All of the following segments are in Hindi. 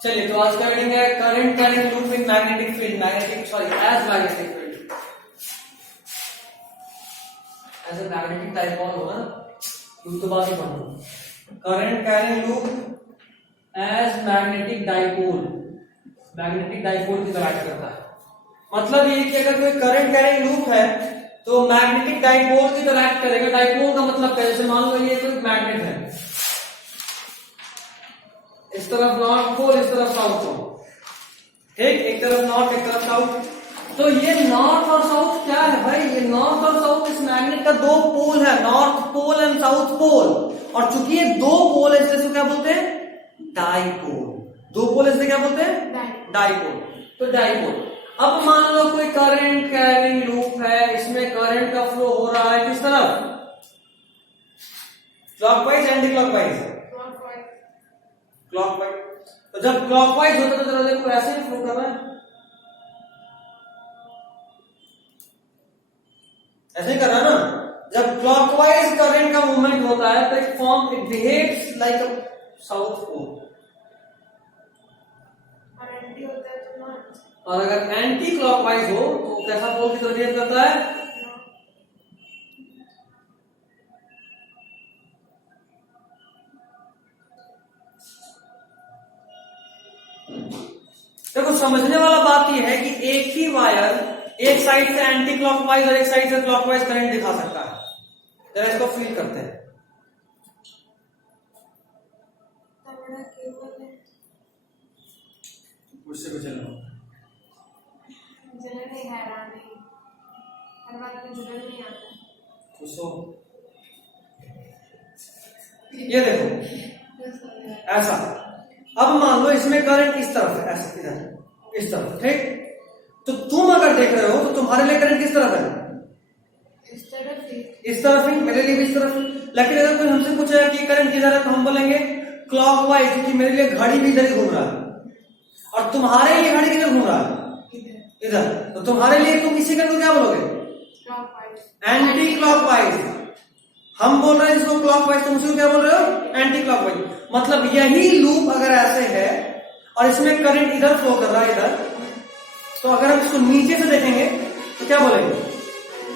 चलिए तो आज का रीडिंग है current carrying loop in magnetic field, as magnetic field, as a magnetic dipole होगा ना, तो बात ही पढ़ो। Current carrying loop as magnetic dipole, magnetic dipole की तरह एक्ट करता है। मतलब ये कि अगर कोई करंट कैरिंग लूप है तो मैग्नेटिक डाइपोल की तरह एक्ट करेगा। डाइपोल का मतलब क्या, जैसे मान लो ये कोई मैग्नेट है, इस तरफ नॉर्थ पोल, इस तरफ साउथ पोल, ठीक, एक तरफ नॉर्थ एक तरफ साउथ। तो ये नॉर्थ और साउथ क्या है भाई, ये नॉर्थ और साउथ इस मैग्नेट का दो पोल है, north pole and south pole. और चूंकि ये दो पोल है इसलिए क्या बोलते हैं, डाइपोल। दो पोल इसलिए क्या बोलते हैं, डाइपोल। तो डाइपोल। अब मान लो कोई करंट कैरिंग लूप है, इसमें करंट का फ्लो हो रहा है किस तरफ, क्लॉकवाइज एंटी क्लॉकवाइज, क्लॉकवाइज। तो जब क्लॉकवाइज होता है तो देखो ऐसे ही फ्लो कर रहा है, ऐसे ही कर रहा है ना। जब क्लॉकवाइज करंट का मूवमेंट होता है तो it behaves like a south pole, और अगर एंटी क्लॉकवाइज हो तो कैसा पोल की तरह बिहेव करता है, देखो समझने वाला बात यह है कि एक ही वायर एक साइड से एंटी क्लॉकवाइज और एक साइड से क्लॉकवाइज करंट दिखा सकता है। जरा इसको फील करते हैं। मुझसे कुछ ये देखो ऐसा। अब मान लो इसमें करंट इस तरफ है, ऐसा इधर इस तरफ, ठीक। तो तुम अगर देख रहे हो तो तुम्हारे लिए करंट किस तरफ है, इस तरफ ही, मेरे लिए भी इस तरफ। लेकिन अगर कोई हमसे पूछेगा कि करंट किधर है तो हम बोलेंगे क्लॉकवाइज, क्योंकि मेरे लिए घड़ी भी इधर ही घूम रहा है और तुम्हारे लिए घड़ी किधर घूम रहा है, इधर। तो तुम्हारे लिए तुम इसी करंट को क्या बोलोगे, एंटी क्लॉकवाइज। हम बोल रहे हैं इसको क्लॉकवाइज, तुम उसको क्या बोल रहे हो, एंटी क्लॉकवाइज। मतलब यही लूप अगर ऐसे है और इसमें करंट इधर फ्लो कर रहा है इधर, तो अगर हम इसको नीचे से देखेंगे तो क्या बोलेंगे,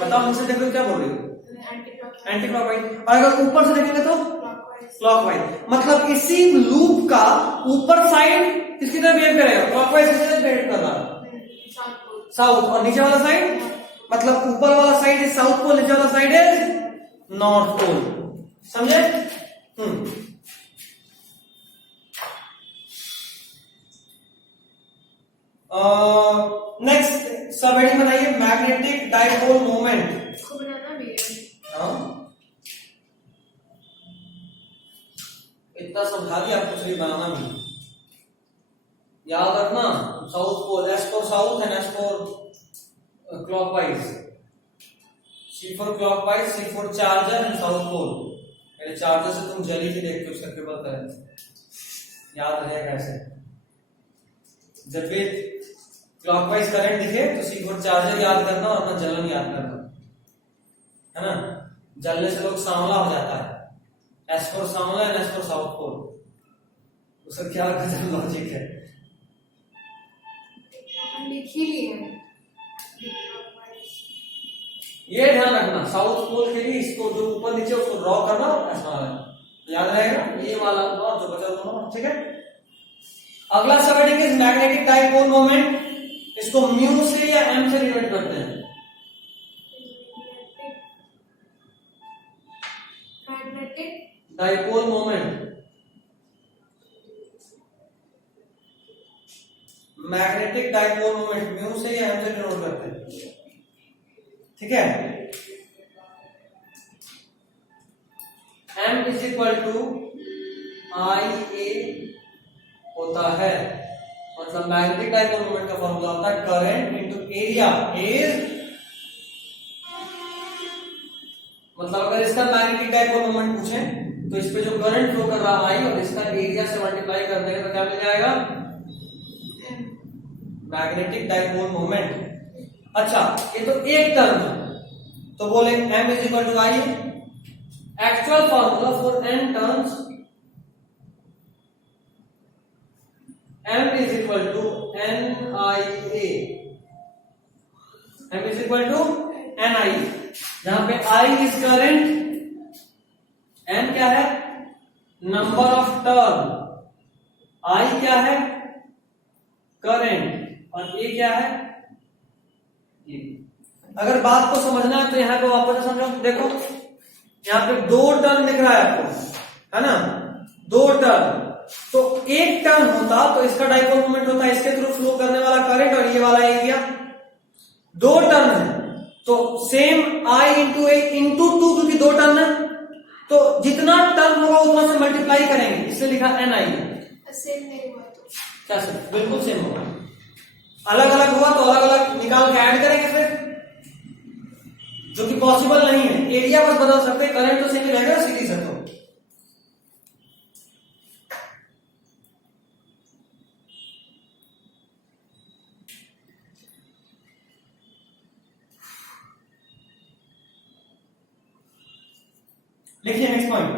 बताओ हमसे देखो क्या बोल रही हो, एंटी क्लॉकवाइज। और अगर ऊपर से देखेंगे तो क्लॉकवाइज। मतलब इसी लूप का ऊपर साइड किसकी तरह बिहेव करेगा, क्लॉकवाइज किसकी तरह बिहेव कर रहा है, साउथ। और नीचे वाला साइड, मतलब ऊपर वाला साइड इज साउथ पोल, नीचे वाला साइड इज नॉर्थ पोल। समझे? नेक्स्ट सब हेडिंग बनाइए, मैग्नेटिक डाइपोल मोमेंट। इसको बनाना भी है। हाँ इतना समझा दिया आपको, सही बनाना भी याद रखना। South pole, S for south and S for clockwise, C for clockwise, C for charger and south pole. मेरे चार्जर से तुम जली थी देखते हो, उसका केबल है, याद रहेगा ऐसे। जब भी क्लॉकवाइज करंट दिखे तो सी फॉर चार्जर याद करना और अपना जलन याद करना, है ना। जलने से लोग सांवला हो जाता है, एस फॉर सांवला and S for south pole. उसका क्या गजब लॉजिक है, लिख ही लिए। ये ध्यान रखना, साउथ पोल के लिए इसको जो ऊपर नीचे उसको ड्रॉ करना, ऐसा याद रहेगा। ये वाला जो बचा दोनों, ठीक है। अगला सब heading is magnetic dipole moment. इसको म्यू से या एम से डिनोट करते हैं, magnetic dipole moment. Magnetic dipole moment mu से या एम से डिनोट करते हैं, ठीक है। M is equal to IA होता है, मतलब मैग्नेटिक डाइपोल मोमेंट का फॉर्मूला होता है करंट इनटू एरिया इज, मतलब अगर इसका मैग्नेटिक डाइपोल मोमेंट पूछें तो इस पे जो करंट फ्लो कर रहा है I और इसका एरिया से मल्टीप्लाई कर देंगे तो क्या मिल जाएगा, मैग्नेटिक डाइपोल मोमेंट। अच्छा ये तो एक टर्म है, तो बोले M is equal to I। Actual formula for n terms, M is equal to NIA, M is equal to NIA, जहां पे I is current, N क्या है नंबर ऑफ टर्न, I क्या है करंट और A क्या है ये। अगर बात को समझना है तो यहाँ पे वापस समझो, देखो यहाँ पे 2 टर्न दिख रहा है आपको, है ना 2 टर्न, तो एक टर्न होता तो इसका डाइपोल मोमेंट होता है, इसके थ्रू फ्लो करने वाला करंट और ये वाला एरिया। 2 टर्न है तो same I into A into 2, क्योंकि 2 टर्न है तो जितना टर्न होगा उतना से मल्टीप्लाई करेंगे, इसलिए लिखा NI। सेम नहीं हुआ तो क्या सर बिल्कुल सेम होगा, अलग अलग हुआ तो अलग अलग निकाल के ऐड करेंगे फिर, जो कि पॉसिबल नहीं है, एरिया बस बदल सकते हैं, करंट तो सेम ही रहेगा सीरीज है तो। लिखिए next point,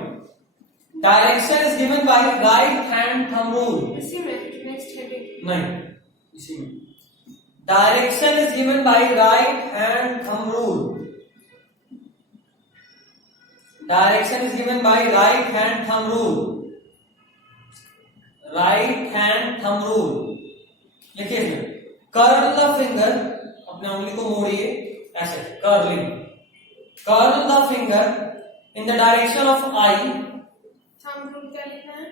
direction is given by right hand thumb rule. इसी में नेक्स्ट हेडिंग नहीं, इसी में direction is given by right hand thumb rule, direction is given by right hand thumb rule, right hand thumb rule. लिखिए इसमें कर्ल द फिंगर, अपने उंगली को मोड़िए ऐसे, curling, curl the finger in the direction of I, thumb rule क्या लिखना है,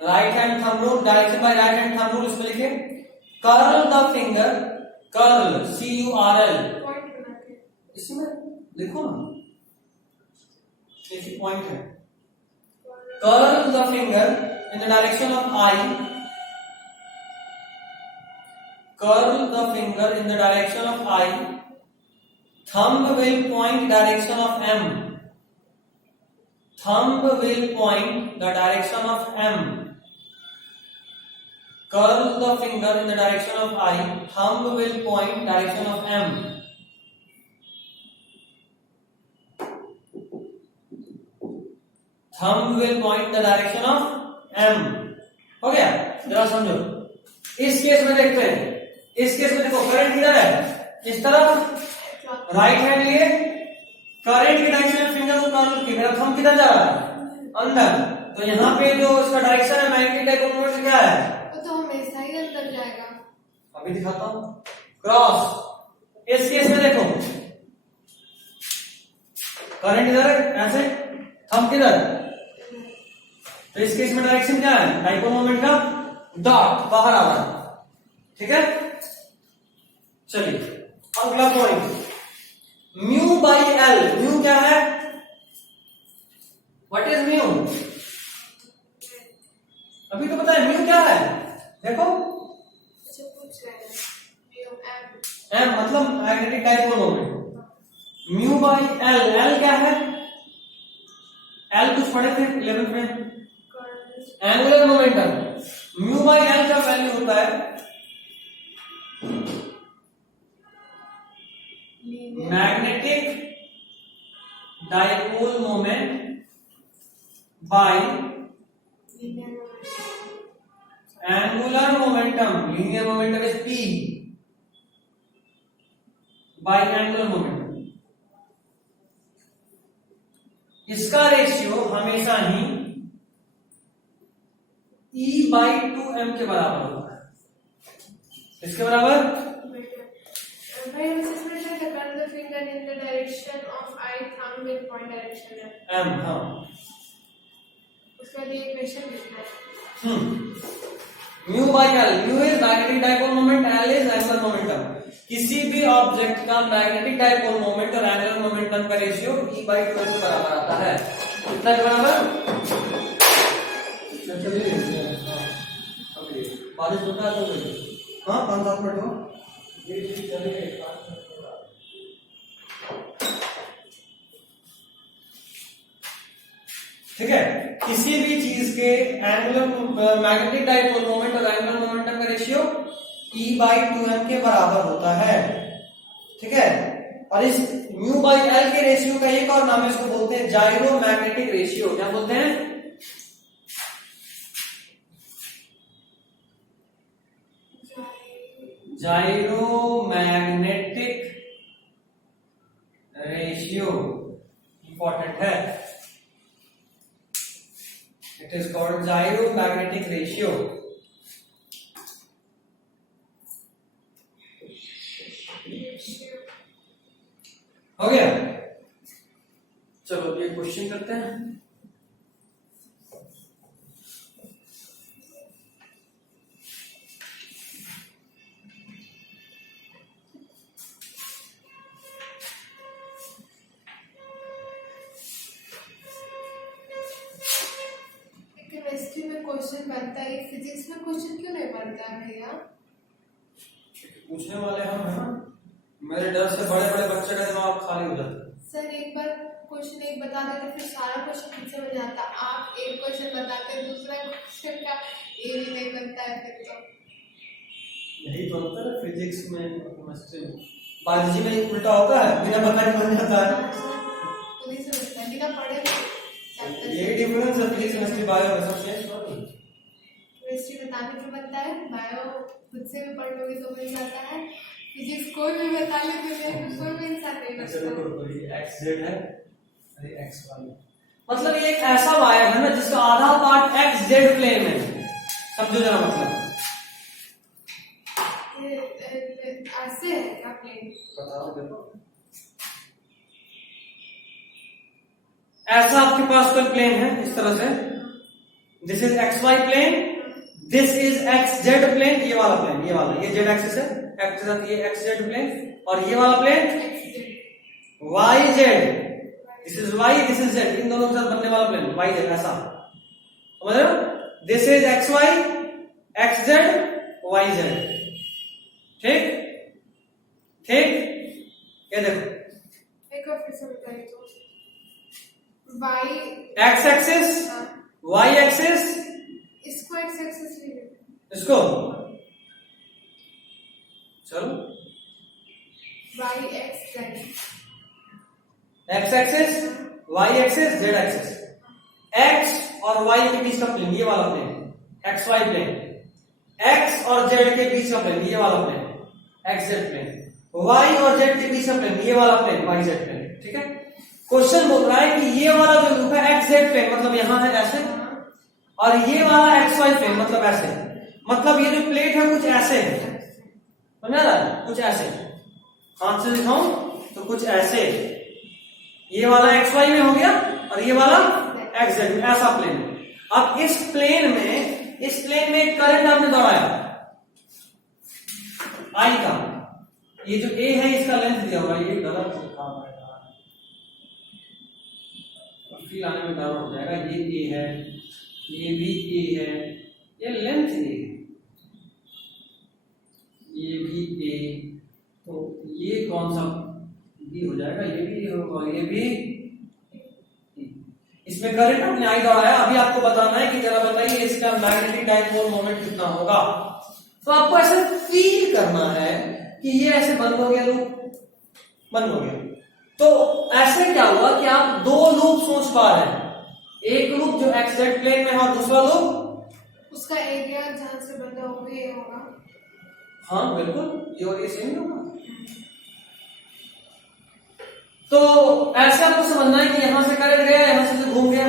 right hand thumb rule, direction by right hand thumb rule, इसमें लिखे curl the finger, curl CURL, point बना के इसमें लिखो ना, देखिए पॉइंट है, curl the finger in the direction of I, curl the finger in the direction of I, thumb will point direction of M, thumb will point the direction of M, curl the finger in the direction of I, thumb will point direction of M, thumb will point the direction of M। हो गया, जरा समझो, इस केस में देखते हैं, इस केस में देखो करंट किधर है, इस तरफ राइट हैंड लिए, करंट की डायरेक्शन फिंगर को कर्ल की, मेरा थंब किधर जा रहा है अंदर, तो यहाँ पे जो इसका डायरेक्शन है मैग्नेटिक डाइपोल मोमेंट क्या है, वो तो हमेशा ही अंदर जाएगा। अभी दिखाता हूं, क्रॉस। इस केस में देखो करंट इधर है ऐसे, थंब किधर, तो इस केस में डायरेक्शन क्या है डाइपोल मोमेंट का, डॉट बाहर आ रहा है, ठीक है। चलिए अगला point, mu by L, mu क्या है, व्हाट इज म्यू, अभी तो पता है म्यू क्या है, देखो अच्छा पूछ रहे हैं एम मतलब magnetic dipole moment, mu by L, L क्या है, एल कुछ पढ़े थे 11th में, angular momentum, mu by L का वैल्यू होता है magnetic dipole moment by angular momentum, linear momentum is P by angular momentum. इसका रेशियो हमेशा ही E बाई 2m के बराबर होता है, इसके बराबर भाई हम इसमें क्या कर रहे थे, finger in the direction of I, thumb will point direction है m, हाँ उसका लिए इक्वेशन लिखना है। Mu by L, mu is magnetic dipole moment, L is angular momentum. किसी भी ऑब्जेक्ट का मैग्नेटिक डाइपोल मोमेंट और एंगुलर मोमेंटम का रेशियो E बाई 2m के बराबर आता है, कितना के बराबर, बारिश होता है तो हाँ 5-7 मिनट हो, ठीक है। किसी भी चीज के एंगुलर मैग्नेटिक डाइपोल मोमेंट और एंगुलर मोमेंटम का रेशियो E बाई 2m के बराबर होता है, ठीक है। और इस म्यू बाई एल के रेशियो का एक और नाम है, इसको बोलते हैं जाइरो मैग्नेटिक रेशियो। क्या बोलते हैं, जाइरोमैग्नेटिक रेशियो इंपॉर्टेंट है, इट इज कॉल्ड जाइरोमैग्नेटिक रेशियो। हो गया, चलो ये क्वेश्चन करते हैं। केमिस्ट्री में क्वेश्चन बनता है, फिजिक्स में क्वेश्चन क्यों नहीं बनता है भैया? पूछने वाले हम है ना, मेरे डर से बड़े बड़े बच्चे का दिमाग खाली हो जाता है। सर एक बार क्वेश्चन एक बता देते फिर सारा क्वेश्चन खुद से बन जाता। आप एक क्वेश्चन बताते दूसरा क्वेश्चन का ये भी नहीं बनता है फिर तो। यही तो होता है फिजिक्स में, केमिस्ट्री में, बायोलॉजी में उल्टा होता है, बिना बताए बन जाता है। खुद ही समझता है बिना पढ़े। ये डिफरेंस है फिजिक्स केमिस्ट्री बायो में, सब चेंज हो रही है। केमिस्ट्री बताने पे बनता है, बायो खुद से भी पढ़ लोगे तो बन जाता है, फिजिक्स कोई भी बता ले तो कोई भी इंसान नहीं अच्छा बता। देखो ये x z है, अरे x y, मतलब ये एक ऐसा वायर है ना जिसका आधा पार्ट x z प्लेन में, समझो जरा मतलब। ये ऐसे है क्या प्लेन? बताओ देखो, ऐसा आपके पास कोई प्लेन है इस तरह से, this is X Y plane, this is X Z plane, ये वाला प्लेन, ये वाला, ये जेड एक्सिस है, ये एक्स जेड प्लेन, और ये वाला plane Y Z, this is Y, this is Z, इन दोनों के साथ बनने वाला प्लेन वाई जेड, ऐसा समझ रहे हो? This is X Y, X Z, Y Z, ठीक ठीक। ये देखो एक और फिर से बताइए तो। Y X axis, Y axis, इसको एक्स एक्सिस ले लेते हैं। इसको चलो Y X Z, X axis, Y axis, Z axis, X और वाई के बीच का प्लेन ये वाला plane, X Y plane, X और जेड के बीच का प्लेन ये वाला plane, X Z plane, Y और जेड के बीच का प्लेन ये वाला प्लेन, वाई जेड प्लेन, ठीक है। क्वेश्चन बोल रहा है कि ये वाला जो लूप है एक्स जेड प्लेन मतलब यहां है ऐसे, और ये वाला एक्स वाई प्लेन मतलब ऐसे, मतलब ये जो प्लेट है कुछ ऐसे है, समझ रहा है? कुछ ऐसे, हाथ से दिखाऊं तो कुछ ऐसे, ये वाला एक्स वाई में हो गया और ये वाला एक्स जेड में, ऐसा प्लेन। अब इस प्लेन में एक करंट आपने दौड़ाया आई का, ये जो ए है इसका लेंथ दिया होगा, ये गलत लिखा हुआ है, फील आने में गड़बड़ हो जाएगा, ये ए है, ये भी ए है, ये लेंथ ए है, ये भी ए, तो ये कौन सा बी हो जाएगा, ये भी होगा, ये भी, इसमें करंट आपने आई दौड़ाया। अभी आपको बताना है कि जरा बताइए इसका मैग्नेटिक डाइपोल मोमेंट कितना होगा। तो आपको ऐसे फील करना है कि ये ऐसे बंद हो गया, लूप बंद हो गया। तो ऐसे क्या हुआ कि आप दो लूप सोच पा रहे हैं, एक लूप जो एक्स जेड प्लेन में है और दूसरा लूप उसका एरिया जहां से बंदा होगा ये होगा। हाँ बिल्कुल, ये और ये सेम होगा। तो ऐसे आपको समझना है कि यहां से करंट गया, यहां से घूम गया,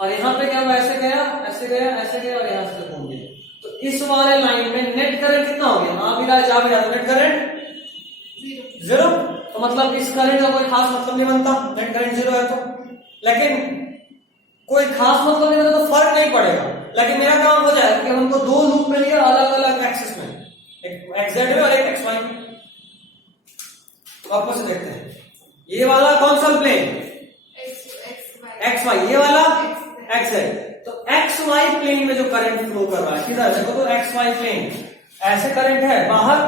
और यहां पे क्या हुआ, ऐसे गया, ऐसे गया, ऐसे गया, और यहां से घूम गया। तो इस वाले लाइन में नेट करंट कितना हो गया, हाँ भी जा भी नेट करंट जीरो। तो मतलब इस करंट का कोई खास मतलब नहीं बनता, नेट करंट जीरो है तो, लेकिन कोई खास मतलब नहीं बनता तो फर्क नहीं पड़ेगा। लेकिन मेरा काम हो जाएगा कि हमको दो लूप मिल गया अलग अलग एक्सिस में, एक एक्स जेड में और एक एक्स वाई में। वापस से देखते हैं, ये वाला कौन सा प्लेन, एक्स वाई, ये वाला एक्स जेड। तो एक्स वाई प्लेन में जो करंट फ्लो कर रहा है किधर, देखो तो एक्स वाई प्लेन ऐसे करंट है बाहर,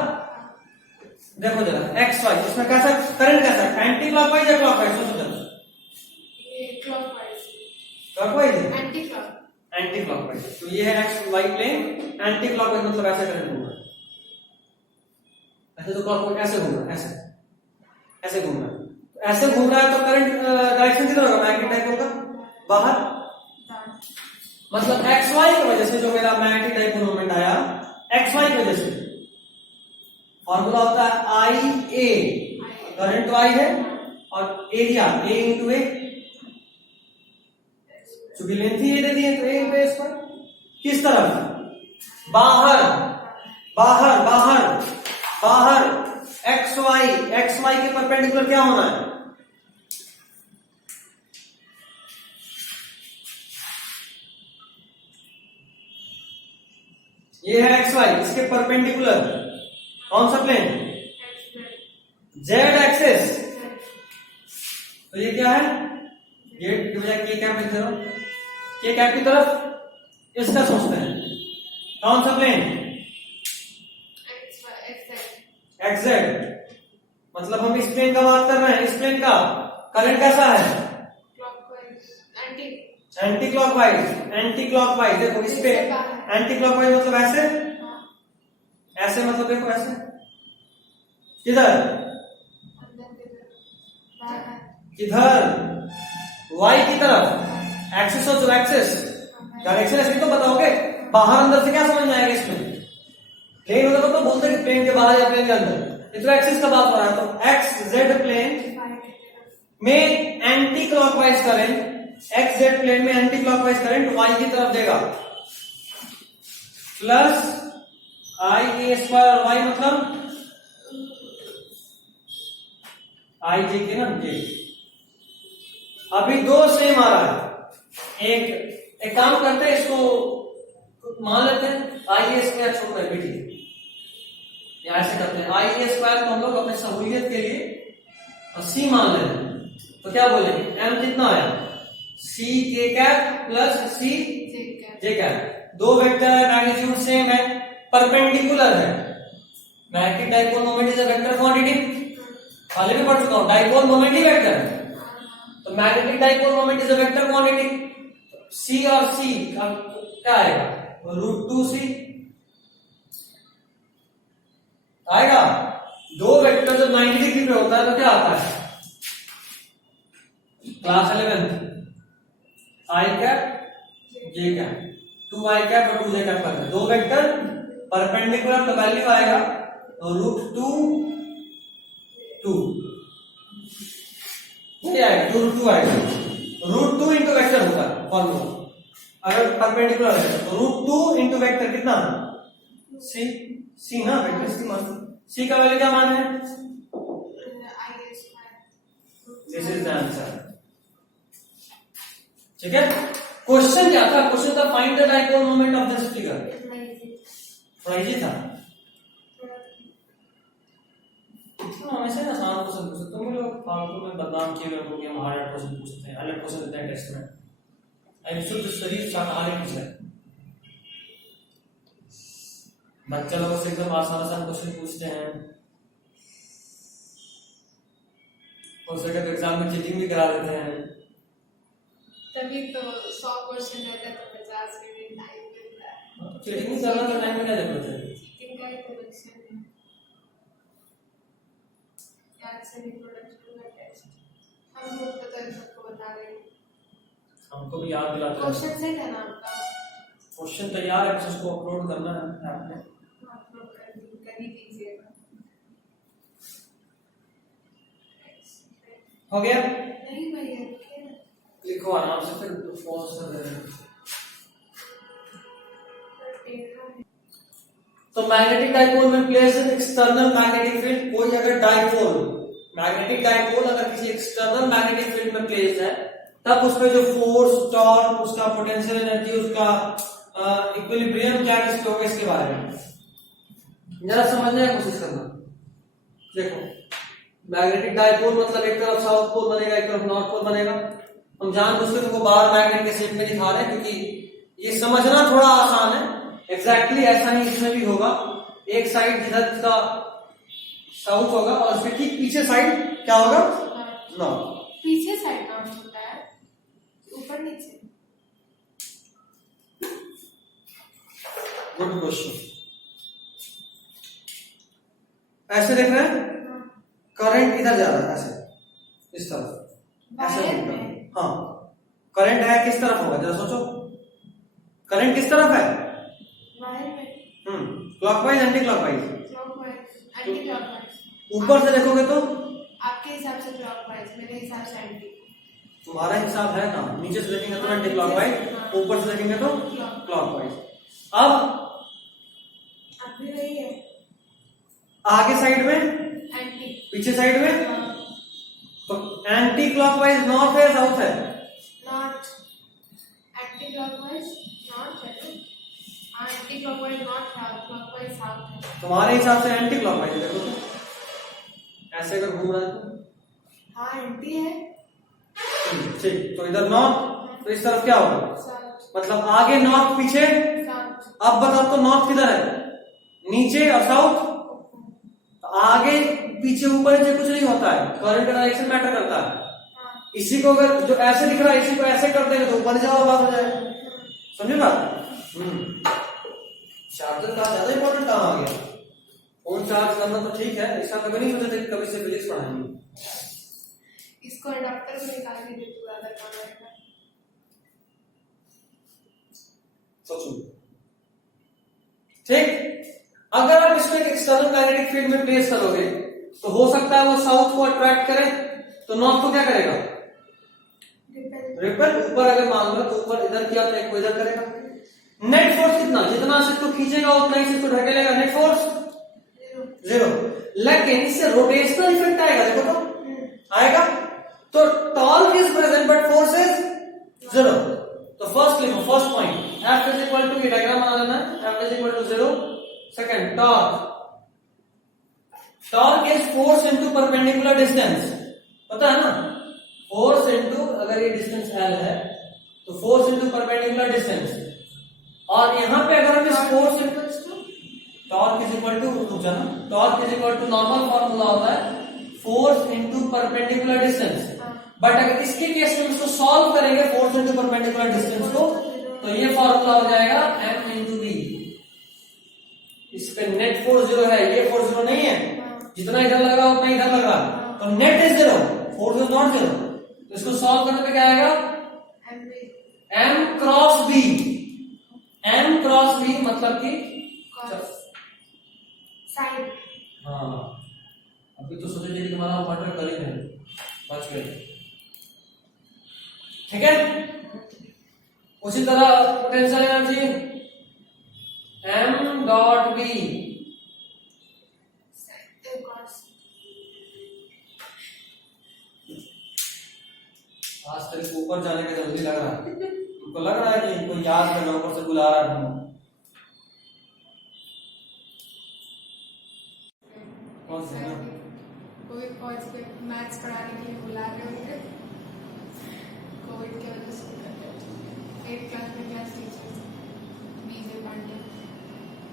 देखो जरा एक्स वाई, इसमें कैसा करंट, कैसा एंटी क्लॉकवाइज या क्लॉकवाइज, सोचो जरा। ये क्लॉकवाइज, क्लॉकवाइज, एंटी क्लॉकवाइज। तो ये है X Y plane, anti clockwise मतलब ऐसे करंट घूम रहा है, ऐसे तो क्लॉकवाइज ऐसे घूम रहा है, ऐसे ऐसे घूम रहा है, ऐसे घूम रहा है तो करंट डायरेक्शन किधर होगा, मैग्नेटिक डाइपोल का बाहर। मतलब एक्स वाई की वजह से जो मेरा मैग्नेटिक डाइपोल मोमेंट आया, एक्स वाई की वजह से फॉर्मूला होता है आई ए, करंट वाई है और एरिया ए इंटू ए, चूंकि लेंथ ही ए दे दी है तो ए इंटू ए स्क्वायर। किस तरफ? बाहर बाहर बाहर बाहर एक्स वाई के परपेंडिकुलर क्या होना है? ये है एक्स वाई, इसके परपेंडिकुलर कौन सा प्लेन? Z axis. तो ये क्या है? ये की बजाय के कैप लिख दे रहा हूं, के कैप की तरफ इसका सोचते हैं कौन सा प्लेन? X Z. मतलब हम इस प्लेन का बात कर रहे हैं, इस प्लेन का करंट कैसा है? Anti clockwise. एंटी क्लॉकवाइज देखो इस पे एंटी क्लॉकवाइज मतलब ऐसे, ऐसे मतलब देखो ऐसे, किधर किधर? वाई की तरफ। एक्सिस हो तो एक्सिस, डायरेक्शन ऐसे तो बताओगे, बाहर अंदर से क्या समझ में आएगा? इसमें प्लेन होता तो बोलते कि प्लेन के बाहर या प्लेन के अंदर, ये तो एक्सिस का बात हो रहा है। तो एक्स जेड प्लेन में anti clockwise current, X Z plane में एंटी क्लॉकवाइज करंट वाई की तरफ देगा, प्लस आई ए स्क्वायर और वाई मतलब आई जे के ना जे। अभी दो सेम आ रहा है, एक काम करते हैं, इसको मान लेते हैं आई ए स्क्वायर छोड़ कर भी ठीक, ऐसे करते हैं आई ए स्क्वायर को हम लोग अपने सहूलियत के लिए सी मान लेते हैं। तो क्या बोलेंगे? एम कितना आया? सी के कैप प्लस सी जे कैप। दो वेक्टर है, मैग्नीट्यूड सेम है, परपेंडिकुलर है। Magnetic dipole moment is a vector quantity, पहले भी पढ़ चुका हूं, डाइपोल मोमेंट ही वेक्टर है। तो magnetic dipole moment is a vector quantity. C और सी क्या आएगा? √2c आएगा। दो वेक्टर जब 90 डिग्री पे होता है तो क्या आता है? क्लास 11 आई कैप जे कैप, 2 आई कैप और 2 जे कैप करते हैं। दो वेक्टर परपेंडिकुलर तो वैल्यू आएगा √2 ये आएगा 2√2 आएगा। √2 इंटू वेक्टर होता है फॉर्मूला, अगर परपेंडिकुलर है तो √2 इंटू वेक्टर कितना? सी ना, वेक्टर सी मान, सी का वैल्यू क्या मान है? This is the answer. ठीक है। क्वेश्चन क्या था? क्वेश्चन था find the dipole moment of this figure. थोड़ा इजी था, हमेशा ना आसान क्वेश्चन पूछते, तुम लोग फालतू में बदनाम किए हुए हो कि हम हार्ड क्वेश्चन पूछते हैं, अलग क्वेश्चन देते हैं टेस्ट में। आई शुद्ध शरीर शाकाहारी पूछ रहे, बच्चा लोगों से एकदम आसान आसान क्वेश्चन पूछते हैं। हो सके तो एग्जाम में चीटिंग भी करा देते हैं। तभी तो 100 क्वेश्चन रहता है तो 50 मिनट टाइम मिलता है। चीटिंग नहीं करना तो टाइम में क्या जरूरत है? चीटिंग का ही तो लक्षण है। याद से रिप्रोडक्शन का टेस्ट हम लोग पता है, सबको बता रहे हैं, हमको भी याद दिलाते हैं। क्वेश्चन से है ना आपका? क्वेश्चन तैयार है, बस उसको अपलोड करना है ऐप में, अपलोड कर ही दीजिएगा। हो गया? नहीं भैया लिखो आराम से, फिर पॉज कर देना। तो मैग्नेटिक डाइपोल में प्लेस एक्सटर्नल मैग्नेटिक फील्ड। कोई अगर डाइपोल, मैग्नेटिक डाइपोल अगर किसी एक्सटर्नल मैग्नेटिक फील्ड में प्लेस है, तब उसमें जो फोर्स, टॉर्क, उसका पोटेंशियल एनर्जी, उसका इक्विलिब्रियम क्या किसके होगा, इसके बारे में जरा समझने की कोशिश करना। देखो मैग्नेटिक डाइपोल मतलब एक तरफ साउथ पोल बनेगा, एक तरफ नॉर्थ पोल बनेगा। हम जानबूझकर तुमको बाहर मैग्नेट के शेप में दिखा रहे हैं क्योंकि ये समझना थोड़ा आसान है। एग्जैक्टली ऐसा ही इसमें भी होगा। एक साइड जिधर का साउथ होगा और उसके ठीक पीछे साइड क्या होगा? नॉर्थ। पीछे साइड नॉर्थ होता है, ऊपर नीचे। Good question. ऐसे देख रहे हैं, करंट इधर जा रहा है ऐसे, इस तरफ ऐसे होगा। हाँ, करंट है किस तरफ होगा जरा सोचो, करंट किस तरफ है? वायर में। Clockwise anti clockwise? Clockwise. Anti clockwise. ऊपर से देखोगे तो आपके हिसाब से क्लॉकवाइज, मेरे हिसाब से एंटी। तुम्हारा हिसाब है ना, नीचे से देखेंगे तो एंटी क्लॉकवाइज, ऊपर से देखेंगे तो क्लॉकवाइज। अब भी वही है, आगे साइड में, एंटी, पीछे साइड में, तो एंटी क्लॉकवाइज नॉर्थ है साउथ है? नॉर्थ। एंटी क्लॉकवाइज नॉर्थ है ना? हाँ, एंटी क्लॉकवाइज नॉर्थ है, क्लॉकवाइज साउथ है। तुम्हारे हिसाब से एंटी क्लॉकवाइज है, देखो तो ऐसे अगर घूम रहा है तो हाँ एंटी है। ठीक, तो इधर नॉर्थ, तो इस तरफ क्या होगा? साउथ। मतलब आगे नॉर्थ, पीछे साउथ। अब बताओ तो नॉर्थ किधर है? नीचे और साउथ? तो आगे पीछे ऊपर नीचे कुछ नहीं होता है, करंट का डायरेक्शन मैटर करता है। हाँ। इसी को अगर जो ऐसे दिख रहा है इसी को ऐसे कर देंगे तो ऊपर नीचे वाला बात हो जाएगा, समझे बात? चार्जर का ज्यादा इंपॉर्टेंट काम आ गया। फोन चार्ज करना तो ठीक है, इसका कभी नहीं सोचा था कि कभी से फिजिक्स पढ़ाएंगे। इसको अडॉप्टर को निकाल के दे पूरा का काम है। सोचो, ठीक, अगर आप इसको एक एक्सटर्नल मैग्नेटिक फील्ड में प्लेस करोगे तो हो सकता है वो साउथ को अट्रैक्ट करे, तो नॉर्थ को क्या करेगा? रिपेल। ऊपर अगर मान लो तो ऊपर इधर किया तो एक को इधर करेगा। नेट फोर्स कितना? जितना से इसको खींचेगा उतना ही इसको ढकेलेगा, नेट फोर्स जीरो। लेकिन इससे रोटेशनल इफेक्ट आएगा, देखो तो आएगा। तो torque is present but force is zero. तो फर्स्ट लिखो, first point F is equal to, ये डायग्राम बना लेना है, F is equal to zero. Second, torque is force into perpendicular distance, पता है ना? फोर्स इनटू, अगर ये डिस्टेंस L है तो फोर्स इनटू परपेंडिकुलर डिस्टेंस, और यहां पे अगर हम इस force torque is equal to, रुक जाना, torque is equal to normal formula होता है force into perpendicular distance. But अगर इसके केस में इसको सॉल्व करेंगे फोर्स इनटू परपेंडिकुलर डिस्टेंस को, तो ये फार्मूला हो जाएगा m इनटू v। इस पे नेट फोर्स जीरो है, ये फोर्स जीरो नहीं है, जितना इधर लग रहा है उतना इधर लग रहा है, तो net is zero, force is not zero. तो इसको सॉल्व करने पे क्या आएगा? m cross b। m cross b मतलब कि साइड। हाँ, अभी तो सोचे थे कि तुम्हारा मटर करीब है, बच गए, ठीक है। उसी तरह potential energy m dot b, आज तक ऊपर जाने का जल्दी लग रहा है, उनको लग रहा है कि कोई याद करना, ऊपर से बुला रहा है। कौन सा? कोविड पॉइंट्स पे मैथ्स पढ़ाने के लिए बुला रहे होंगे, कोविड की वजह से। 8th क्लास में क्लास टीचर बीजे पांडे।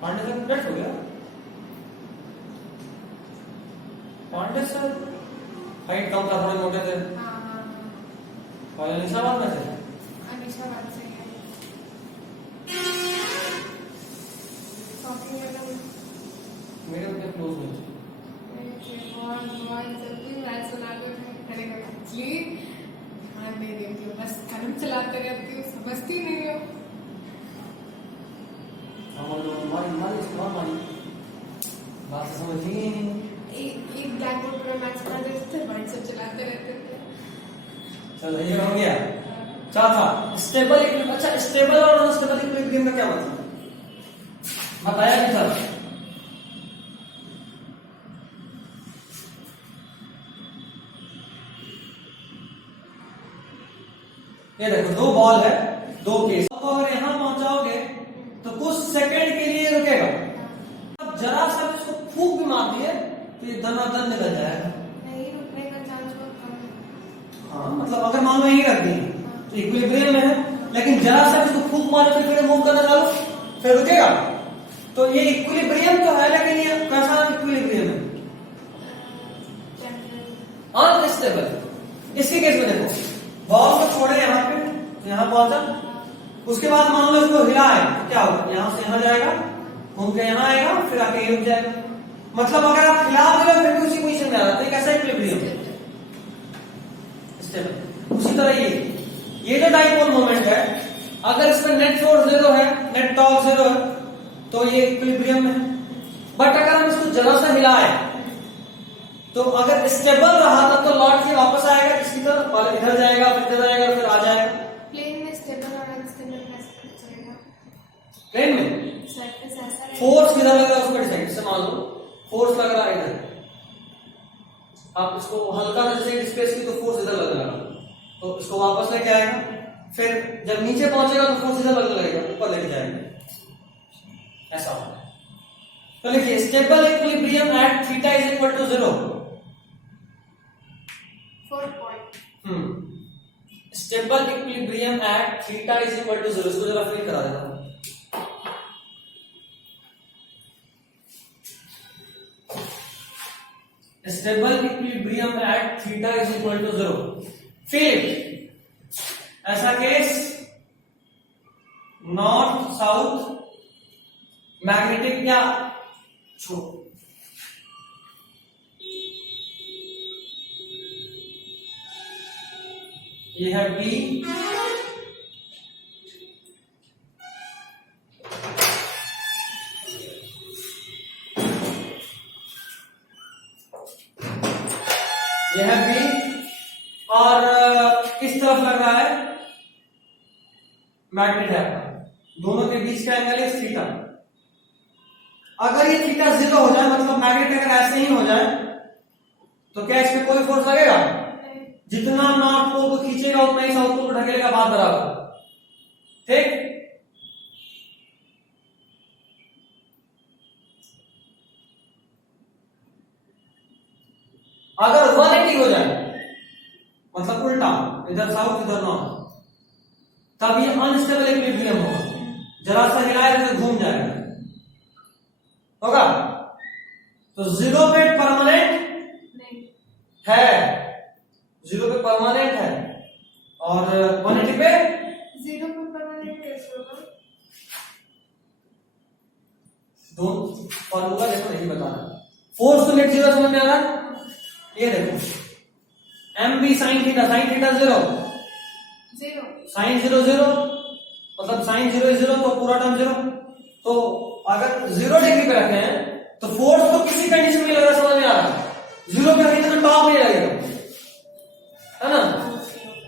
पांडे सर डेथ हो गया? पांडे सर हाइट कम था, थोड़े मोटे थे। हाँ हाँ और अनिशाबाद में थे? अनिशाबाद से है। शॉपिंग में मेरे उनके क्लोज में बहुत बहुत जल्दी मैच सुनाते करेगा, एक्चुअली ध्यान नहीं देती हूँ, बस कलम चलाते रहती हूँ, समझती नहीं हो। बात समझ ही नहीं। एक ब्लैक बोर्ड पर मैच पढ़ा देते थे, बाकी सब चलाते रहते थे। चलो ये हो गया। चौथा, स्टेबल इक्विलिब्रियम। अच्छा, स्टेबल और अनस्टेबल इक्विलिब्रियम का क्या मतलब बताया नहीं था? ये देखो, दो बॉल है, दो केस। अब अगर यहां पहुंचाओगे तो कुछ सेकंड के लिए रुकेगा, अब जरा सा इसको फूंक भी मार दिए तो ये दनादन निकल जाएगा। नहीं रुकने का चांस बहुत कम है। हाँ, मतलब अगर मान लो यही रख दी तो इक्विलिब्रियम में है, लेकिन जरा सा इसको फूंक मारे तो फिर मूव करना चालू, फिर रुकेगा। तो ये इक्विलिब्रियम तो है, लेकिन ये कैसा इक्विलिब्रियम है? अनस्टेबल। इसके केस में देखो, बॉल को छोड़े यहाँ पे, तो यहाँ पहुंचा, उसके बाद मान लो इसको हिला है, क्या होगा? यहाँ से यहाँ जाएगा, घूम के यहाँ आएगा, फिर आके ये रुक जाएगा। मतलब अगर आप हिला भी लो फिर भी उसी पोजीशन में आ जाता है, कैसा इक्विलिब्रियम? स्टेबल। उसी तरह ये जो डाइपोल मोमेंट है, अगर इसमें नेट फोर्स जीरो है, नेट टॉर्क जीरो है, तो ये इक्विलिब्रियम है। बट अगर हम इसको जरा सा हिलाए तो अगर स्टेबल रहा तब तो लौट के वापस आएगा इसकी तरफ, और इधर जाएगा फिर इधर जाएगा फिर आ जाएगा। प्लेन में स्टेबल और अनस्टेबल कैसे चलेगा? प्लेन में सरफेस ऐसा रहेगा। फोर्स किधर लग रहा है उसको डिसाइड, जैसे मान लो फोर्स लग रहा है इधर, आप इसको हल्का सा जैसे डिस्प्लेस की तो फोर्स इधर लग रहा है, तो इसको वापस लेके आएगा, फिर जब नीचे पहुंचेगा तो फोर्स इधर लगने लगेगा, ऊपर लेके जाएगा, ऐसा होता है। तो लिखिए stable equilibrium at theta is equal to 0। 4 point. Stable equilibrium at theta is equal to 0, इसको जरा फिल करा देता हूं। Stable equilibrium at theta is equal to 0। फिर ऐसा केस नॉर्थ साउथ मैग्नेटिक या छो ये है बी, ये है बी, और किस तरफ लग रहा है मैग्नेट है आपका, दोनों के बीच का एंगल है थीटा। अगर ये थीटा 0 हो जाए, मतलब मैग्नेट अगर ऐसे ही हो जाए, तो क्या इस पे कोई फोर्स लगेगा? जितना नॉर्थ पोल को खींचेगा उतना ही साउथ पोल को ढकेलेगा, बात बराबर, ठीक। अगर 180 हो जाए, मतलब उल्टा, इधर साउथ इधर नॉर्थ, तब ये अनस्टेबल इक्विलिब्रियम होगा, जरा सा हिलाएगा तो घूम जाएगा, होगा। तो 0 पे परमानेंट नहीं है, 0 पे परमानेंट है, और 180 पे 0 पे परमानेंट कैसे होगा? दो फॉर्मूला देखो, नहीं बता रहा। फोर्स टू नेट 0 समझ में आ रहा है? ये देखो M B sine theta 0, 0 sine 0 0, मतलब साइन 0 is 0, तो पूरा टर्म 0। तो अगर 0 डिग्री पे रखे हैं तो फोर्स तो किसी कंडीशन में लग रहा है, समझ में आ रहा है? 0 पे रखेंगे तो टॉप नहीं लगेगा, है ना?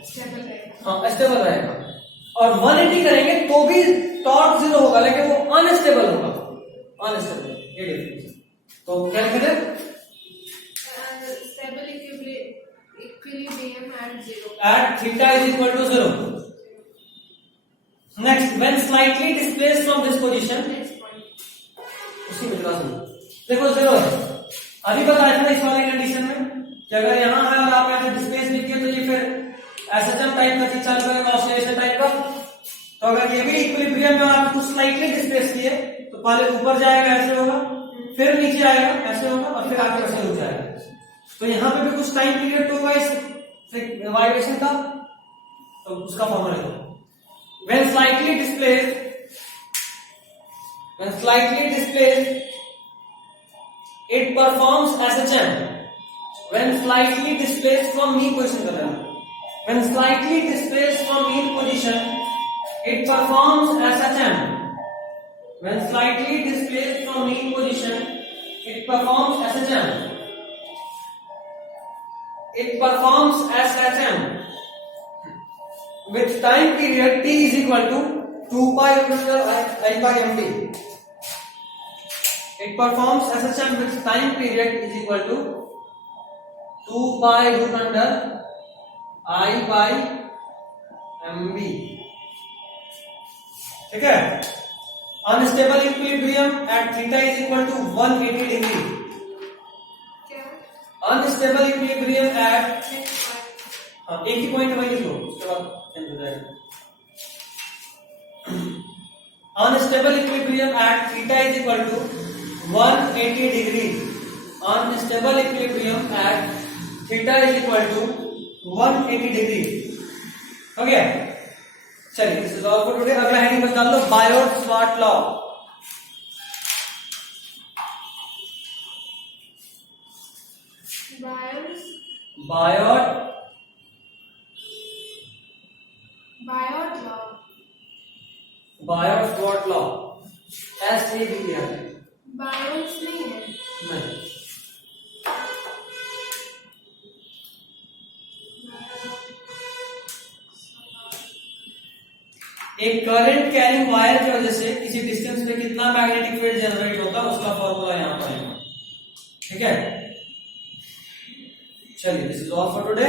स्टेबल रहेगा। हाँ स्टेबल रहेगा। और 180 करेंगे तो भी टॉर्क 0 होगा, लेकिन वो अनस्टेबल होगा, अनस्टेबल, ये डिफरेंस। तो क्या लिखे थे? Stable equilibrium eight 0 At theta is equal to 0. Next, when slightly displaced from this position, next point. उसी में क्लास में देखो 0 है। अभी बताया था इस वाले कंडीशन में कि अगर यहाँ है और आप ऐसे डिस्प्लेस भी किए तो ये फिर एसएचएम टाइप का चीज चालू करेगा, ऑसिलेशन टाइप का। तो अगर ये भी इक्विलिब्रियम में आप कुछ स्लाइटली डिस्प्लेस किए तो पहले ऊपर जाएगा, ऐसे होगा, फिर नीचे आएगा, ऐसे होगा, और फिर आगे ऐसे रुक जाएगा। तो यहाँ पे भी कुछ टाइम पीरियड होगा इस वाइब्रेशन का, तो उसका फॉर्मूला लिखो। When slightly displaced, it performs SHM. When slightly displaced from mean position कर रहा है, when slightly displaced from mean position, it performs SHM. When slightly displaced from mean position, it performs SHM. It performs SHM with time period t is equal to 2 pi over I by mt. It performs SHM with time period is equal to 2 pi root under I by mb. ठीक है? Unstable equilibrium at theta is equal to 180 degree. Unstable equilibrium at next point. हाँ एक ही पॉइंट वही लिखो, उसके बाद चेंज हो जाएगा। Unstable equilibrium at theta is equal to 180 degree. Unstable equilibrium at theta is equal to 180 degree. हो गया? चलिए this is all for today. अगला हेडिंग बस डाल लो, Biot Savart law. Biot Savart law, S A B है। बायोन्स नहीं है। नहीं। एक करंट कैरिंग वायर की वजह से किसी डिस्टेंस पे कितना मैग्नेटिक फील्ड जनरेट होता है उसका फॉर्मूला यहां पर है। ठीक है, चलिए, this is all for today.